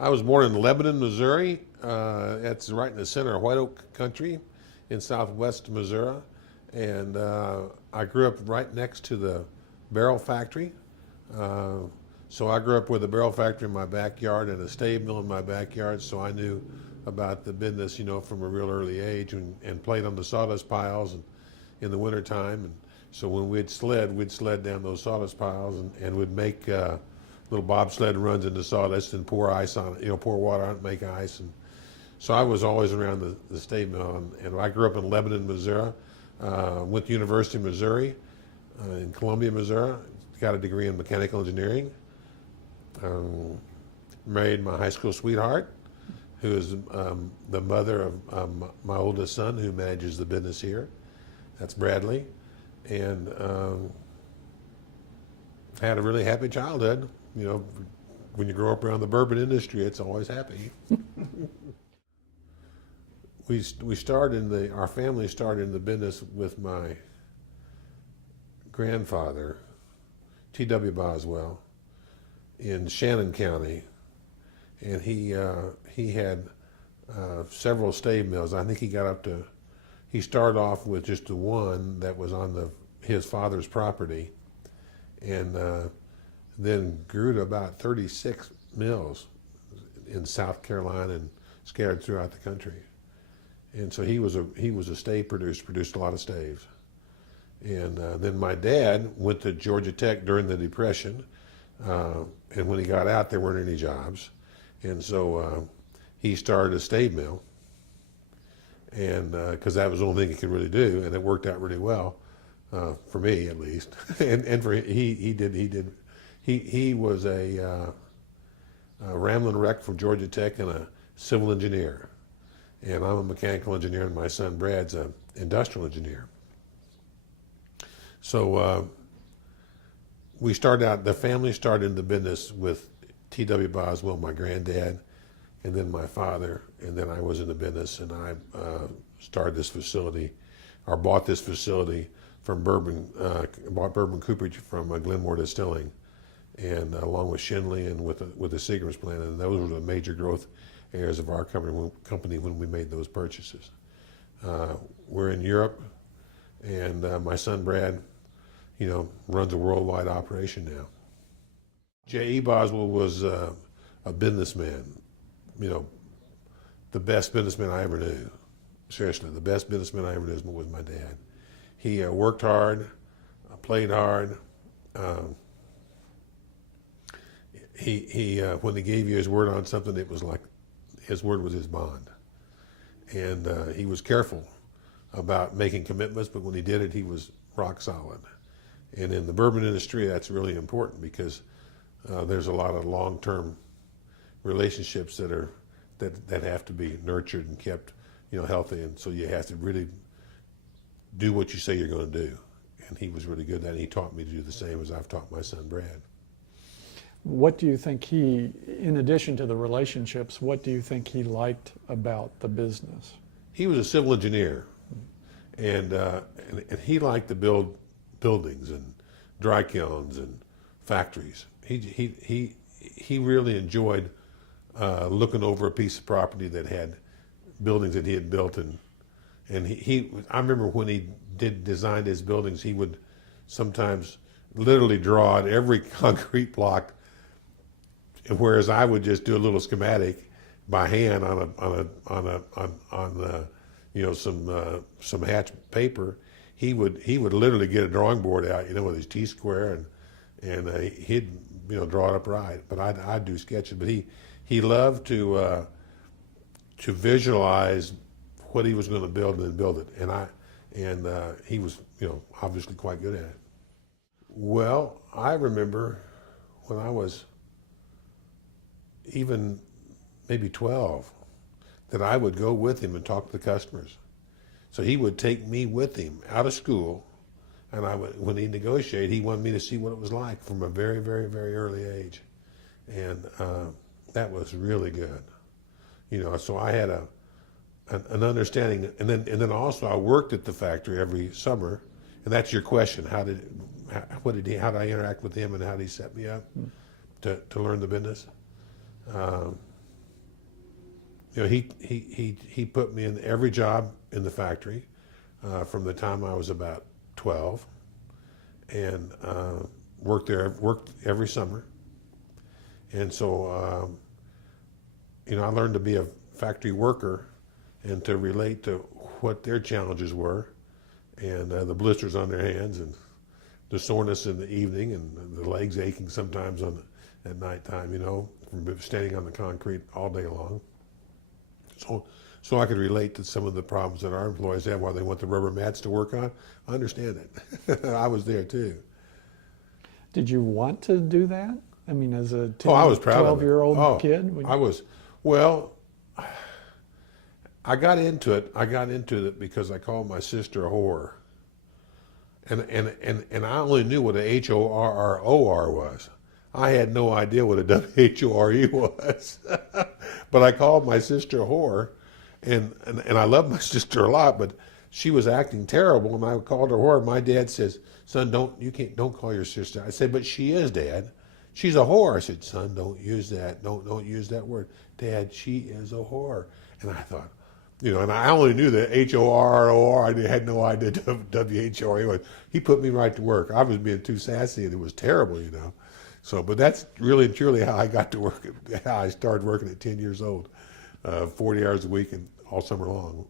I was born in Lebanon, Missouri. That's right in the center of White Oak Country in southwest Missouri. And I grew up right next to the barrel factory. So I grew up with a barrel factory in my backyard and a stave mill in my backyard, so I knew about the business, from a real early age, and played on the sawdust piles in the wintertime. And so when we'd sled down those sawdust piles and would make little bobsled runs in the sawdust and pour ice on it, pour water on it, make ice. And so I was always around the stave mill. And I grew up in Lebanon, Missouri. Went to University of Missouri in Columbia, Missouri. Got a degree in mechanical engineering. Married my high school sweetheart, who is the mother of my oldest son, who manages the business here. That's Bradley. And had a really happy childhood. When you grow up around the bourbon industry, it's always happy. Our family started in the business with my grandfather, T.W. Boswell, in Shannon County, and he had several stave mills. I think he started off with just the one that was on his father's property, and then grew to about 36 mills in South Carolina and scattered throughout the country. And so he was a stave producer, produced a lot of staves. And then my dad went to Georgia Tech during the Depression, and when he got out, there weren't any jobs. And so he started a stave mill, and because that was the only thing he could really do, and it worked out really well, for me at least. and for he was a Ramblin' Wreck from Georgia Tech and a civil engineer. And I'm a mechanical engineer, and my son Brad's an industrial engineer. So the family started in the business with T.W. Boswell, my granddad, and then my father, and then I was in the business, and I started this facility, or bought this facility from bought bourbon cooperage from Glenmore Distilling, and along with Shinley and with the Seagram's plant, and those were the major growth areas of our company when we made those purchases. We're in Europe, and my son Brad, runs a worldwide operation now. J.E. Boswell was a businessman, the best businessman I ever knew. Seriously, the best businessman I ever knew was my dad. He worked hard, played hard. When he gave you his word on something, it was like his word was his bond. And he was careful about making commitments, but when he did it, he was rock solid. And in the bourbon industry, that's really important because there's a lot of long-term relationships that have to be nurtured and kept, healthy. And so you have to really do what you say you're going to do. And he was really good at that. And he taught me to do the same as I've taught my son Brad. What do you think in addition to the relationships, what do you think he liked about the business? He was a civil engineer, and he liked to build buildings and dry kilns and factories. He really enjoyed looking over a piece of property that had buildings that he had built, and I remember when he designed his buildings, he would sometimes literally draw out every concrete block, whereas I would just do a little schematic by hand on some hatch paper. He would literally get a drawing board out, with his T-square, and he'd draw it up right. But I'd do sketches. But he loved to visualize what he was going to build and then build it. And he was obviously quite good at it. Well, I remember when I was even maybe 12, that I would go with him and talk to the customers. So he would take me with him out of school, and when he negotiated, he wanted me to see what it was like from a very, very, very early age. And that was really good. So I had an understanding, and then also I worked at the factory every summer, and that's your question: how did I interact with him, and how did he set me up to learn the business? you know, he put me in every job in the factory from the time I was about 12, and worked every summer. And so, you know, I learned to be a factory worker and to relate to what their challenges were, and the blisters on their hands, and the soreness in the evening, and the legs aching sometimes at nighttime, you know, from standing on the concrete all day long. So I could relate to some of the problems that our employees have while they want the rubber mats to work on. I understand it. I was there too. Did you want to do that? I mean, as a I was proud of it. 12-year-old kid? I was. Well, I got into it. I got into it because I called my sister a whore. And I only knew what a HORROR was. I had no idea what a WHORE was. But I called my sister a whore, and I love my sister a lot, but she was acting terrible, and I called her a whore. My dad says, "Son, don't call your sister." I said, "But she is, Dad. She's a whore." I said, "Son, don't use that. Don't use that word. Dad, she is a whore." And I thought, you know, and I only knew the HORROR. I had no idea WHORE was. He put me right to work. I was being too sassy, and it was terrible, you know. So, but that's really and truly how I got to work, how I started working at 10 years old, 40 hours a week and all summer long.